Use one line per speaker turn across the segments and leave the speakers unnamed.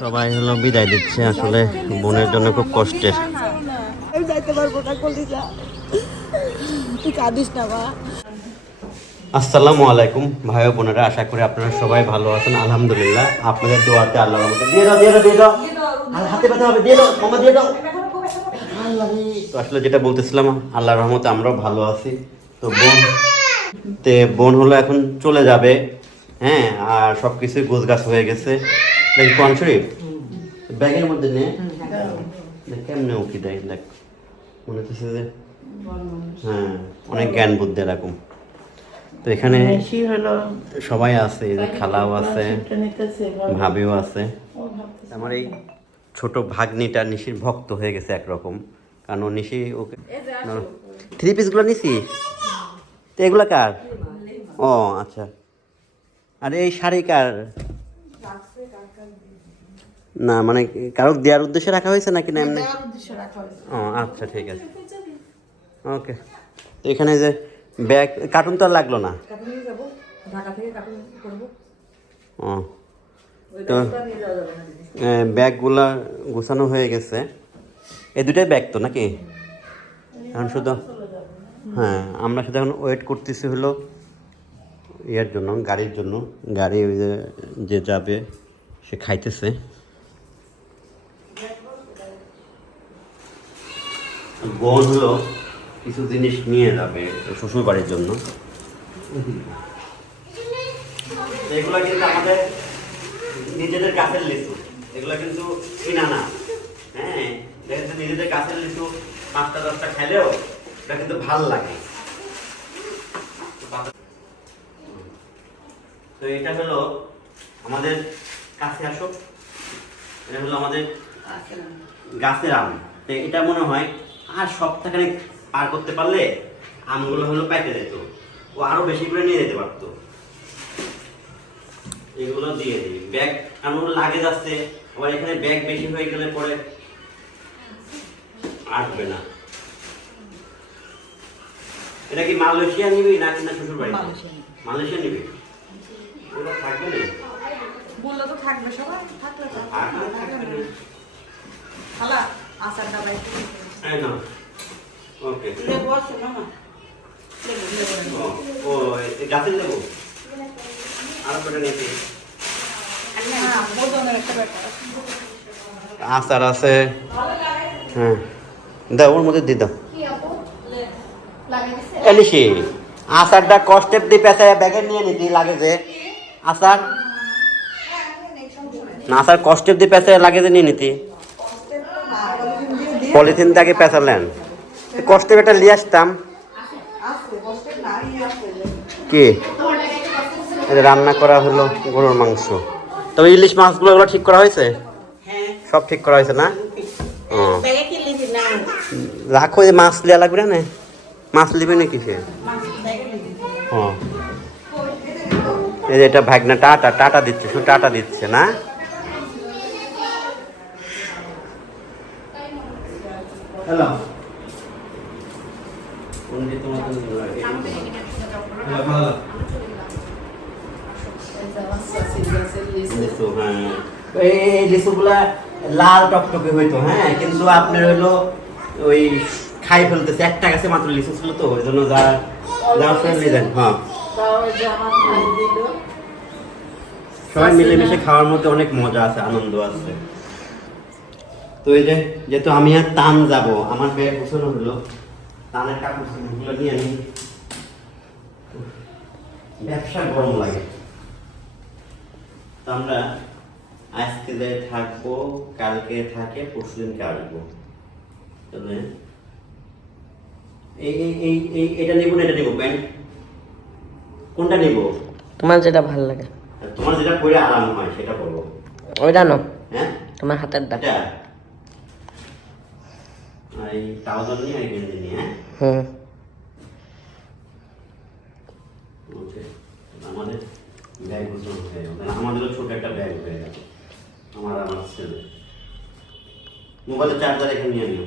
সবাই হলো বিদায় দিচ্ছে আসলে বোনের জন্য খুব কষ্টের। আসসালামু আলাইকুম ভাই ও বোনেরা আশা করি আপনারা সবাই ভালো আছেন আলহামদুলিল্লাহ। আপনাদের দোয়াতে রহমতে। দিয়ে দাও দিয়ে দাও দিয়ে দাও। আর হাতে ব্যথা হবে দিয়ে দাও মামা দিয়ে দাও। আল্লাহ তো আসলে যেটা বলতেছিলাম আল্লাহর রহমতে আমরাও ভালো আছি। তো বোন তে বোন হলো এখন চলে যাবে হ্যাঁ আর সব কিছুই গোছ গাছ হয়ে গেছে। দেখি কোরআন শরীফ? ব্যাগের মধ্যে নে। দেখ। কেমনে উকি দেয় দেখ। মনে হচ্ছে যে হ্যাঁ অনেক জ্ঞান বুদ্ধি এরকম। তো এখানে সবাই আছে এই যে খালাও আছে ভাবিও আছে। আমার এই ছোট ভাগ্নিটা নিশির ভক্ত হয়ে গেছে একরকম। কারণ নিশি ওকে থ্রি পিসগুলো নিছি? তো এগুলো কার? ও আচ্ছা। আর এই শাড়ি কার? না মানে কারও দেওয়ার উদ্দেশ্যে রাখা হয়েছে নাকি না এমনি? ও আচ্ছা ঠিক আছে। ওকে। তো এখানে যে ব্যাগ কার্টুন তো আর লাগল না? ও। তো ব্যাগগুলা গোছানো হয়ে গেছে। এই দুটাই ব্যাগ তো নাকি? এখন শুধু হ্যাঁ আমরা শুধু এখন ওয়েট করতেছি হলো ইয়ের জন্য গাড়ির জন্য। গাড়ি ওই যে যাবে সে খাইতেছে। বোন হলো কিছু জিনিস নিয়ে যাবে শ্বশুর বাড়ির জন্য। এগুলো কিন্তু আমাদের নিজেদের গাছের লিচু। এগুলো কিন্তু কিনা না। হ্যাঁ দেখেন তো নিজেদের গাছের লিচু পাঁচটা দশটা খেলেও এটা কিন্তু ভালো লাগে। তো এটা হলো আমাদের কাছে আসো। এটা হলো আমাদের গাছের আম। তো এটা মনে হয় আর সপ্তাহখানে পার করতে পারলে আমগুলো হলো পেকে যেত। ও আরও বেশি করে নিয়ে যেতে পারতো। এগুলো দিয়ে দিই। ব্যাগ ওগুলো লাগে যাচ্ছে আবার এখানে ব্যাগ বেশি হয়ে গেলে পরে আসবে না। এটা কি মালয়েশিয়া নিবি না কিনা শ্বশুর বাড়ি মালয়েশিয়া নিবি। থাকবে না
বলল তো থাকবে সবাই থাকলে
থাকবে না।
ডাবাই
এই নাও ওকে
বসো
ও গাছে যাব আরও করে নিতে
হ্যাঁ
আচার আছে হ্যাঁ দাও ওর মধ্যে দিয়ে দাও এলিশি আচারটা কষ্টেপ দিয়ে পেঁচায় ব্যাগে নিয়ে নিতি লাগে যে আচার না আচার কষ্টেপ দিয়ে পেঁচায় লাগে যে নিয়ে নিতি পলিথিন থেকে পেঁচালেন কষ্টেপ একটা নিয়ে আসতাম। কি? রান্না করা হলো গরুর মাংস। তবে ইলিশ মাছগুলো এগুলো ঠিক করা হয়েছে?
হ্যাঁ
সব ঠিক করা হয়েছে না? রাখো যে মাছ লিয়া লাগবে না মাছ লিবে নাকি সে? হ্যাঁ এটা ভাগনা, টাটা টাটা দিচ্ছে, শুধু টাটা দিচ্ছে না? হ্যালো লিচু হ্যাঁ এই এই লিচুগুলা লাল টকটকে হইতো হ্যাঁ কিন্তু আপনার হলো ওই খাই ফেলতেছে। একটা গাছে মাত্র লিচু ছিল তো ওই জন্য যা যা ফেলে দেন হ্যাঁ। সবাই মিলেমিশে খাওয়ার মধ্যে অনেক মজা আছে আনন্দ আছে। তো এই যে যেহেতু আমি আর টান যাব আমার ব্যাগ গোছানো হলো টানের কাপড় চোপড়গুলো নিয়ে নিই ব্যবসা গরম লাগে। তো আমরা আজকে যে থাকব কালকে থাকে পরশু দিনকে আসব এই এই এই এটা নিবো না এটা নিবো? প্যান্ট? কোনটা নিবো?
তোমার যেটা ভালো লাগে।
তোমার যেটা পরে আরাম হয় সেটা বলো
ওইটা নো
হ্যাঁ?
তোমার হাতের
আর এই ট্রাউজার নিয়ে আর গেঞ্জি নিয়ে হ্যাঁ ওকে আমাদের ব্যাগ গুছানো হয়ে গেল আমাদেরও ছোট একটা ব্যাগ হয়ে গেল আমার আমার ছেলে মোবাইলের চার্জার এখানে নিয়ে নিও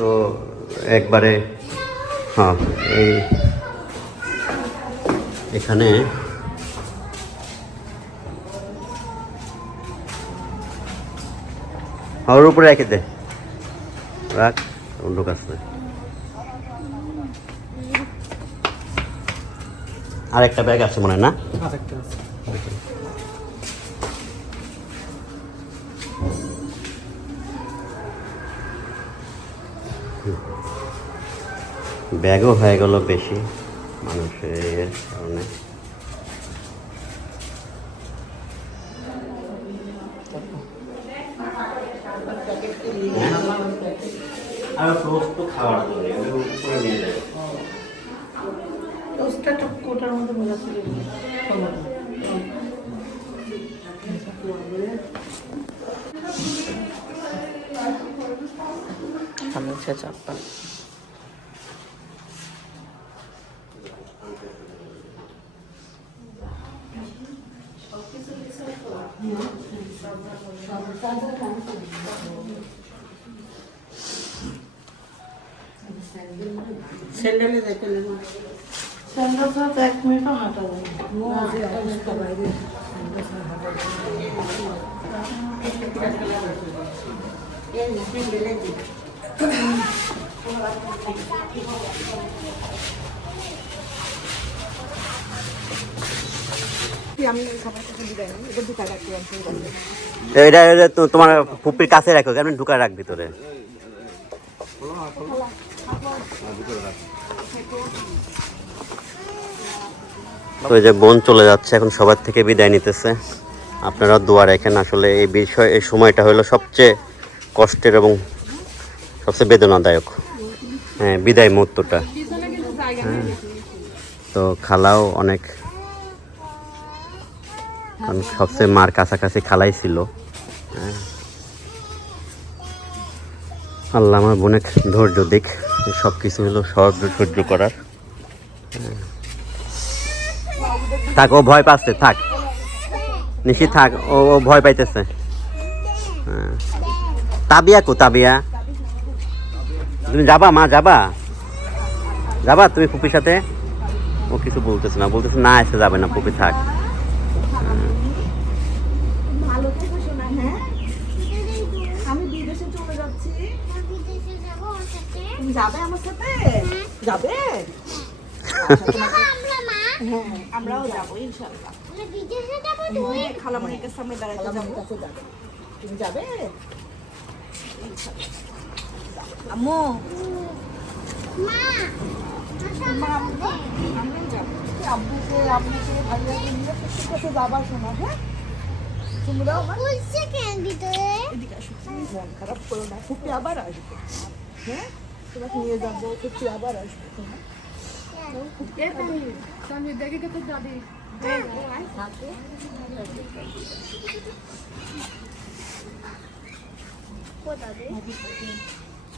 তো
একবারে হ্যাঁ এই এখানে ওর উপরে রেখে দে। রাখ, অন্য কাজ নেই। আর একটা ব্যাগ আছে মনে হয়, না? ব্যাগও হয়ে গেল বেশি মানুষের কারণে। আর খাওয়ার উপরে নিয়ে যাবে।
কোটার মধ্যে ছিল
চাপা
স্যান্ডেলে যাইতে না
স্যান্ডেল ছাড়া তো এক মিনিটও হাঁটা যায় না।
আমি সবার কাছে বিদায় নিই এটা
তোমার পুপির কাছে রাখো, কেমন ঢুকা রাখ ভিতরে এই যে বোন চলে যাচ্ছে, এখন সবার থেকে বিদায় নিতেছে। আপনারা দোয়া রাখেন, আসলে এই বিষয়, এই সময়টা হলো সবচেয়ে কষ্টের এবং সবচেয়ে বেদনাদায়ক। হ্যাঁ বিদায় মুহূর্তটা। হ্যাঁ। তো খালাও অনেক কারণ সবচেয়ে মার কাছাকাছি খালাই ছিল। আল্লাহ আমার বোনের ধৈর্য দিক সব কিছু হলো সহজ সহ্য করার। থাক, ও ভয় পাচ্ছে, থাক নিশি থাক, ও ও ভয় পাইতেছে। তাবিয়া কো, তাবিয়া তুমি যাবা, মা, যাবা যাবা তুমি ফুপির সাথে ও কিছু বলতেছে না বলতেছে না, এসে যাবে না, ফুপি থাক
ভালো থেকো শোনা হ্যাঁ আমি বিদেশে চলে যাচ্ছি তুমি যাবে আমার সাথে? যাবে? হ্যাঁ আমরাও যাব ইনশাল্লাহ হ্যাঁ, খালামণির আমি বেড়াতে যাব। তুমি যাবে? ইনশাল্লাহ। আম্মু। মা, আমরা আমরাও যাব। তুই আব্বুকে ভাইয়াকে নিয়ে ফুপির কাছে যাবা শোনা হ্যাঁ? তোমরাও আমার এদিকে আসো মন খারাপ করো না ফুপি আবার আসবে। হ্যাঁ? তোমাকে নিয়ে যাব ফুপি আবার আসবে হ্যাঁ?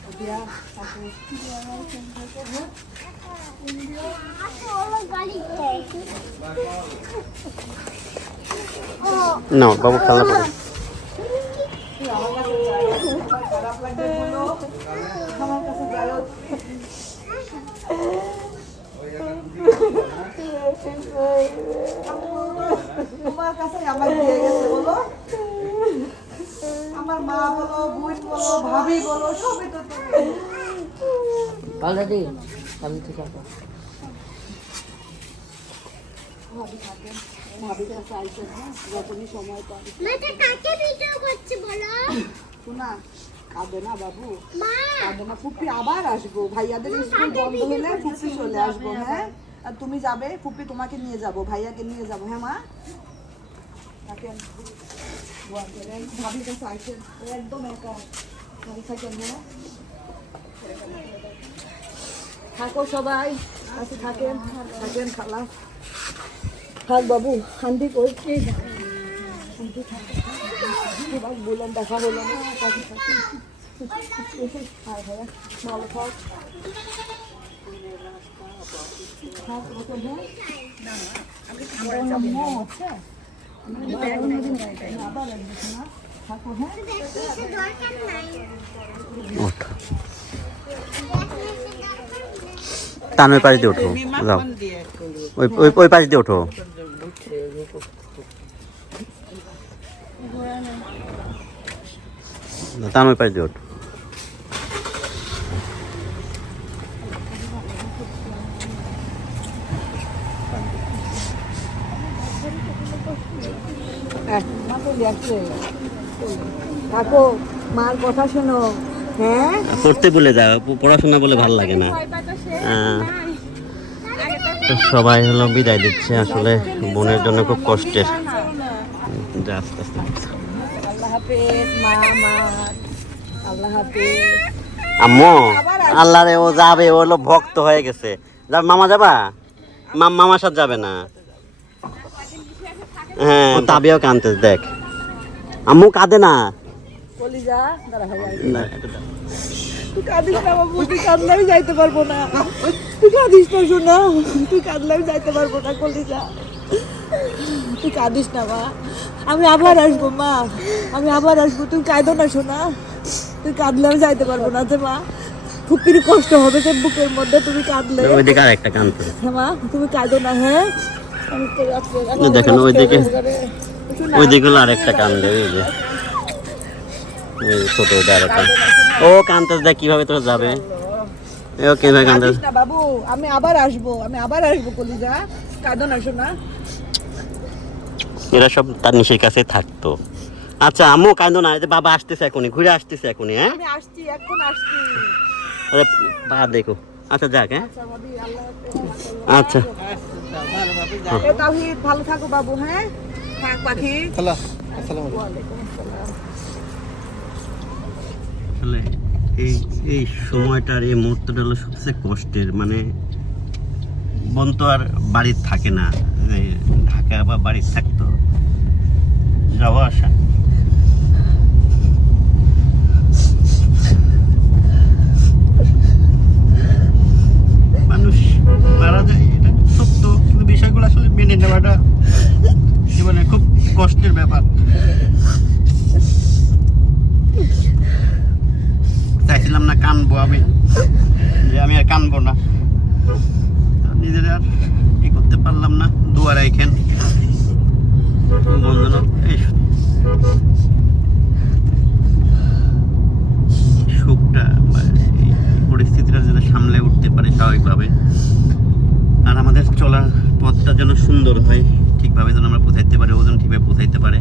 ফুপিয়া, আপু,
না বাবু খেলা করে
তুই আমার কাছে যাই। তোমার খারাপ লাগবে বলো আমার কাছে যাও তোমার কাছে আমার দিয়ে গেছে বলো। আমার মা বলো বোন বলো ভাবি বলো সবই তো তুমি।
বল দাদি সামনে থেকে চাপা
ভাবির কাছে আইসো না যখনই সময় পাবে শোনা কাঁদে না বাবু কাঁদে না ফুপি আবার আসব ভাইয়াদের স্কুল বন্ধ হলে ফুপি চলে আসব হ্যাঁ আর তুমি যাবে ফুপি তোমাকে নিয়ে যাব ভাইয়াকে নিয়ে যাব হ্যাঁ মা কাছে আসেন একদম একা ভালো থাকেন হ্যাঁ থাকো সবাই কাছে থাকেন থাকেন খালা থাক বাবু শান্তি করছি বললাম দেখা হলো না ভালো থাক
টানোর পাশ দিয়ে ওঠো যাও ওই ওই পাশ দিয়ে ওঠো। পাশ দিয়ে ওঠো।
মার কথা শোনো। হ্যাঁ?
পড়তে বলে যাও পড়াশোনা বলে ভালো লাগে না। হ্যাঁ। সবাই হলো বিদায় দিচ্ছে আসলে বোনের জন্য খুব কষ্টের। আস্তে আস্তে।
হাফেজ মা মা আল্লাহ হাফেজ।
আম্মু আল্লাহ রে ও যাবে ও হলো ভক্ত হয়ে গেছে। যা মামা যাবা? মাম মামার সাথে যাবে না। হ্যাঁ তাবিও কানতে দেখ। আম্মু কাঁদে না।
তুই কাঁদিস না বাবু তুই কাঁদলে আমি যাইতে পারব না। তুই কাঁদিস না শোনা। তুই কাঁদলে আমি যাইতে পারব না কলিজা। তুই কাঁদিস না মা। আমি আবার আসব মা। আমি আবার আসব। তুই কাঁদো না শোনা তুই কাঁদলে আমি যাইতে পারব না যে মা। খুব কষ্ট হবে যে বুকের মধ্যে তুমি কাঁদলে।
ওইদিকে আর একটা কানতে
হ্যাঁ মা তুমি কাঁদো না হ্যাঁ?
দেখেন ওইদিকে ওইদিকে যে। ছোট ওটা ও দেখ কীভাবে যাবে।
বাবু। আমি আবার আসব আমি আবার আসব কলিজা। কাঁদো না শোনা
এরা সব তার নিশের কাছে থাকতো। আচ্ছা আম্মু কান্দো না যে বাবা আসতেছে এখনই ঘুরে আসতেছে এখনই হ্যাঁ?
আমি আসছি এখন আসছি।
আরে বা দেখো। আচ্ছা যাক হ্যাঁ?
আচ্ছা।
আচ্ছা।
ভালো থাকো বাবু হ্যাঁ? থাক পাখি।
আসলে এই এই সময়টার এই মুহূর্তটা হলো সবচেয়ে কষ্টের মানে বোন তো আর বাড়ির থাকে না। যে ঢাকা বা বাড়ির থাকতো যাওয়া আসা মানুষ মারা যায় এটা সত্য কিন্তু বিষয়গুলো আসলে মেনে নেওয়াটা জীবনে খুব কষ্টের ব্যাপার চাইছিলাম না কানবো আমি যে আমি আর কানবো না তা নিজের আর ই করতে পারলাম না এই সুখটা পরিস্থিতিটা যেন সামলে উঠতে পারে স্বাভাবিকভাবে। আর আমাদের চলার পথটা যেন সুন্দর হয়, ঠিকভাবে যেন আমরা পৌঁছাইতে পারি, ওজন ঠিকভাবে পৌঁছাইতে পারে।